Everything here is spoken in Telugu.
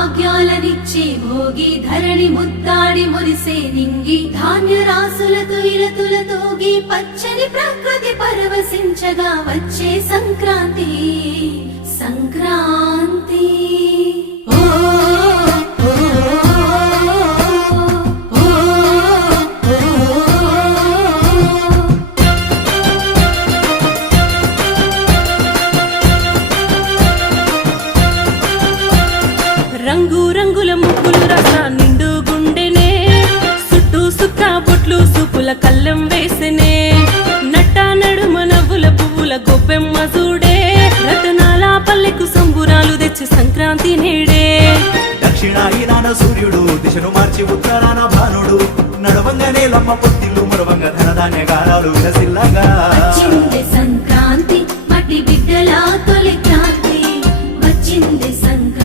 భాగ్యాలనిచ్చే భోగి ధరణి ముద్దాడి మురిసే నింగి ధాన్య రాసులతో ఇలతులతోగి పచ్చని ప్రకృతి పరవశించగా వచ్చే సంక్రాంతి సంక్రాంతి రంగు రంగుల ముగ్గులు రస నిండు గుండెనే సుట్టూ సుక్క బొట్లు సూపుల కళ్ళెం వేసెనే నట్ట నడుమ నవ్వుల పువ్వుల గొబ్బెమ్మ చూడే రతనాల పల్లెకు సంబురాలు తెచ్చి సంక్రాంతి నేడే దక్షిణాయనాన సూర్యుడు దిశను మార్చి ఉత్తరాన భానుడు నడవంగానే లమ్మ పొత్తిల్లు మరవంగ ధనధాన్య గారాలు విలసిల్లగా వచ్చింది సంక్రాంతి